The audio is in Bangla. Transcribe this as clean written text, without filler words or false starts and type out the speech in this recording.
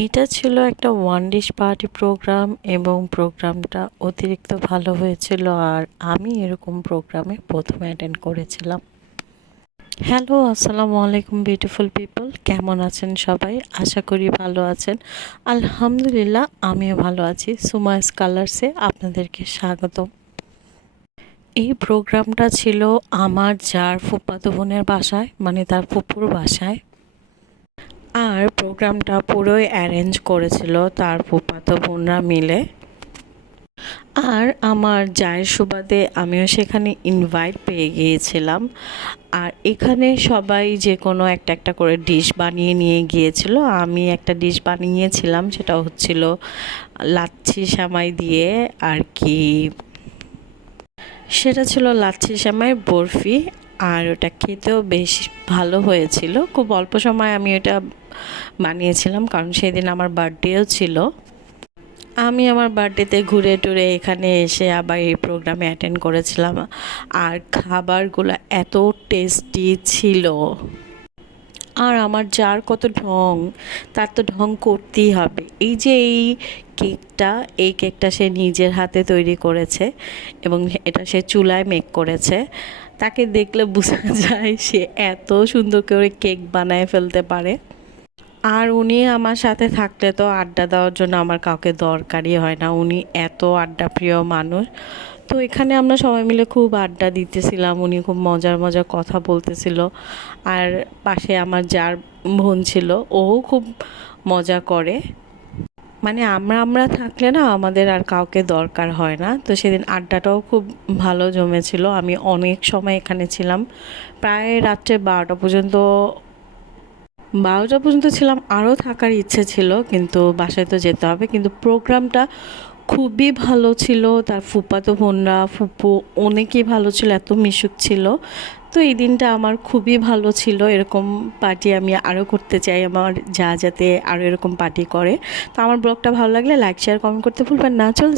এইটা ছিল একটা ওয়ান ডিশ পার্টি প্রোগ্রাম এবং প্রোগ্রামটা অতিরিক্ত ভালো হয়েছিল আর আমি এরকম প্রোগ্রামে প্রথম অ্যাটেন্ড করেছিলাম। হ্যালো, আসসালামু আলাইকুম বিউটিফুল পিপল, কেমন আছেন সবাই? আশা করি ভালো আছেন। আলহামদুলিল্লাহ আমিও ভালো আছি। সুমাইস কালার্সে আপনাদেরকে স্বাগতম। এই প্রোগ্রামটা ছিল আমার যার ফুফাতো বোনের বাসায়, মানে তার ফুপুর বাসায়। আর প্রোগ্রামটা পুরোই অ্যারেঞ্জ করেছিল তার ফুফাতো বোনরা মিলে। আর আমার জায়ের সুবাদে আমিও সেখানে ইনভাইট পেয়ে গিয়েছিলাম। আর এখানে সবাই যে কোনো একটা একটা করে ডিশ বানিয়ে নিয়ে গিয়েছিল। আমি একটা ডিশ বানিয়েছিলাম, সেটা হচ্ছিল লাচ্ছি সেমাই দিয়ে আর কি। সেটা ছিল লাচ্ছি সেমাইয়ের বরফি। আর ওটা খেতেও বেশ ভালো হয়েছিল। খুব অল্প সময় আমি ওটা বানিয়েছিলাম, কারণ সেদিন আমার বার্থডেও ছিল। আমি আমার বার্থডেতে ঘুরে টুরে এখানে এসে আবার এই প্রোগ্রামে অ্যাটেন্ড করেছিলাম। আর খাবারগুলো এত টেস্টি ছিল। আর আমার যার কত ঢং, তার তো ঢং করতেই হবে। এই যে এই কেকটা সে নিজের হাতে তৈরি করেছে এবং এটা সে চুলায় মেক করেছে। তাকে দেখলে বোঝা যায় সে এত সুন্দর করে কেক বানায় ফেলতে পারে। আর উনি আমার সাথে থাকলে তো আড্ডা দেওয়ার জন্য আমার কাউকে দরকারই হয় না। উনি এত আড্ডা প্রিয় মানুষ। তো এখানে আমরা সবাই মিলে খুব আড্ডা দিতেছিলাম। উনি খুব মজার মজার কথা বলতেছিল। আর পাশে আমার যার বোন ছিল, ও খুব মজা করে। মানে আমরা আমরা থাকলে না আমাদের আর কাউকে দরকার হয় না। তো সেদিন আড্ডাটাও খুব ভালো জমেছিল। আমি অনেক সময় এখানে ছিলাম, প্রায় রাত্রে 12টা পর্যন্ত ছিলাম। আরও থাকার ইচ্ছে ছিল, কিন্তু বাসায় তো যেতে হবে। কিন্তু প্রোগ্রামটা খুবই ভালো ছিল। তার ফুফাতো বোনরা, ফুপু অনেকেই ভালো ছিল, এত মিশুক ছিল। তো এই দিনটা আমার খুবই ভালো ছিল। এরকম পার্টি আমি আরও করতে চাই, আমার যাতে আরও এরকম পার্টি করে। তো আমার ব্লগটা ভালো লাগলে লাইক শেয়ার কমেন্ট করতে ভুলবেন না। চল